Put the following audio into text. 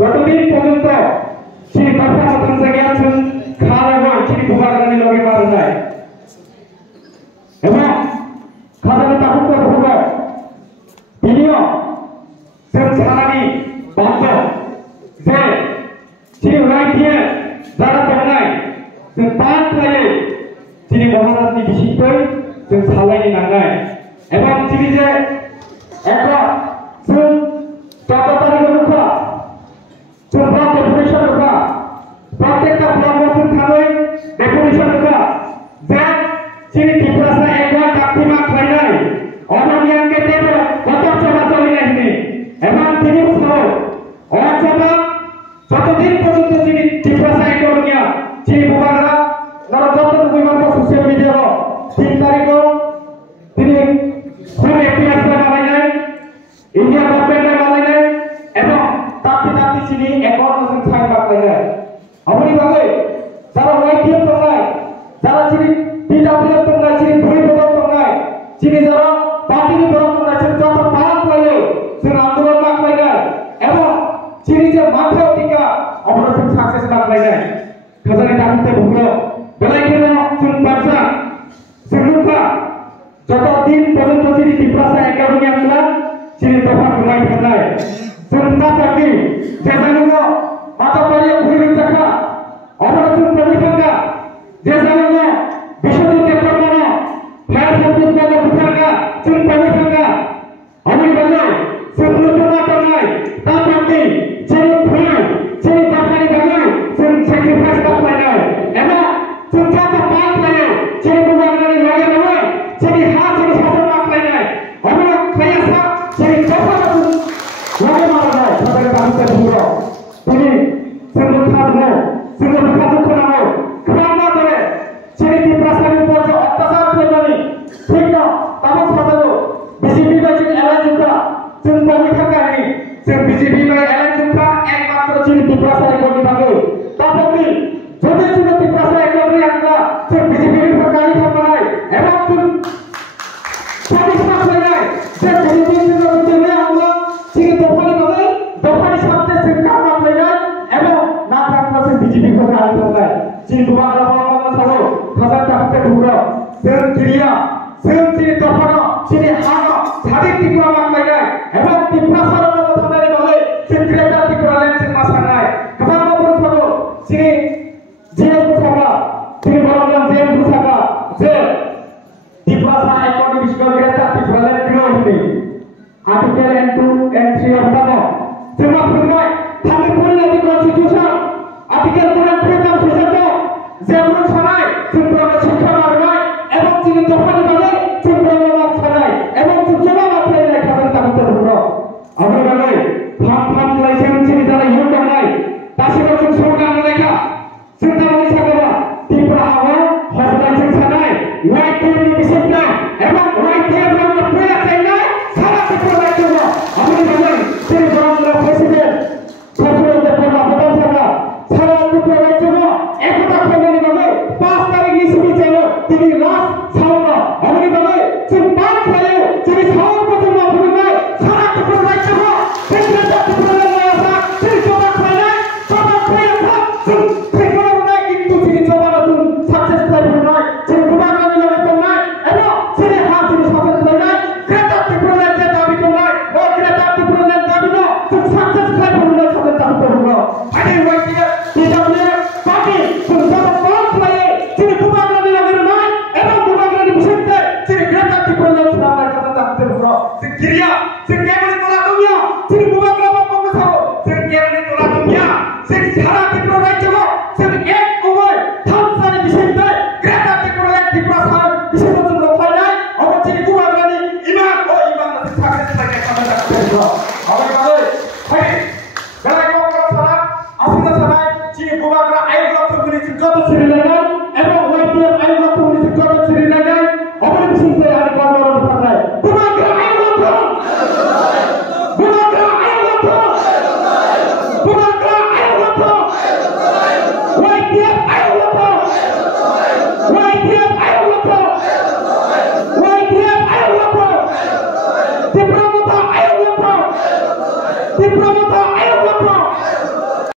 যতদিন পর্যন্ত সেই দফা মতন জায়গায় আছেন খাওয়া এবং চিনি ভোগাগানি লগে মারা যায় এবং খাজানা তাকুকা ভোগ তিনিও जों सारानि बान्द जे चिनि रायथिए जाना दंनाय जों बांद्रायै चिनि महाराजनि बिसिखै जों सालायनो नांनाय एबा चिनि जे एक जों जातातारि रुखा जों प्राप्त परिषद रुखा प्रत्येकटा ब्लक जों थाङै डेपुटेसन रुखा जे चिनि टिप्रासा एकवा टाक्टिमा खायनाय अननियान के तेबो कतक चला चलिनाय हिनि एबा तिनि बुझाव अनसभा যতদিন পর্যন্ত চিনি টিপ্রাসা একনিয়া চিনি বুবাগরা নারা যত বুইমানটা সোশ্যাল মিডিয়া 3 তারিখ তিনি খুব এপিএস বানাইনাই ইন্ডিয়া গভর্নমেন্ট বানাইনাই এবং তাতি চিনি অ্যাকাউন্ট जों ছাই বানাইনাই আমনি ভাবে যারা ওয়াইটিএফ দংনাই যারা চিনি পিডব্লিউ দংনাই চিনি ভুইপদ দংনাই চিনি যারা পার্টিনি বরং দংনাই চিনি যত পালন লাইयो जों आंदोलन माखलायनाय এবং চিনি যে মাথায় টিকা আমরা जों সাকসেস माखलायनाय खाजाना ताकुका भोग बेलायखेनो जों बाजा जों रुखा যত দিন পর্যন্ত চিনি টিপ্রাসা একাডেমি আমরা চিনি দফা ঘুমাই থাকায় जों नापाकि जेजानुङो मातापारिया भुइरिं जाखा আমরা जों प्रभु थांगा जेजानुङो बिश्वजित परमानो फायर फोर्स बाला बुथारगा जों प्रभु थांगा आमि बाला जों लुटना थांनाय तापाकि चिनि फुय चिनि दाफानि बागै जों सेक्रिफाइस खालामनाय एबा जों जाता पाक लायो चिनि बुगारनानै लायो नालाय चिनि हा चिनि सासन माखलायनाय अमि खायासा चिनि दफा लगे मारनाय खाजाना ताकुका भोग তিনি जों रोखा दङ जों रोखा दुखु नाङो खालामना दरे चिनि टिप्रासानि উপর যে অত্যাচার খাलामनानै ঠিক না তাबो साजायो বিজেপি बायदि एलायजुखा जों बबे थांगानि जों বিজেপি बाय एलायजुखा एकमात्र चिनि टिप्रासा एकनि थाङो ताबोनि যদি চিনি টিপ্রাসা एकनि आंगा जों বিজেপि नि फरकारि थांनाय एबा जों प्रतिष्ठा खालामनाय जे बिजेपि जों बिदिनो आंगा चिनि दफानि बागै दफानि सामने जों काम खालामनाय एबा नाथांगा जों बिजेपि फरकारि थांनाय चिनि बुबाग्रा बाबा सानो खाजाना ताकुका भोग जों क्रिया जों चिनि दफानो चिनि हानो सादिक टिप्रा माखलायनाय एबा टिप्रासार मत थानायनि बागै जों ग्रेटार टिप्रा लेन्ड जों मासानाय गोबां बुंथारो चिनि जेएस बुसागा चिनि बरमलाम जेएस बुसागा जे टिप्रासा एकनि बिसिगाव ग्रेटार टिप्रा लेन्ड ग्रो होनि आर्टिकल N2 N3 of दानो जों मा बुंनाय थांनि फरिनायनि कन्स्टिटिउशन आर्टिकल 2 and 3 दाम सोजातो जे बुं सानाय जों ब्रह्म शिक्षा मारनाय एबा चिनि दफानि बागै जों ब्रह्म माखसानाय एबा जों जमा माखलायनाय खाजाना ताकुका भोग आमि बागै फाम लाइसेन्स चिनि जानाय इयुन दंनाय दासिमबो जों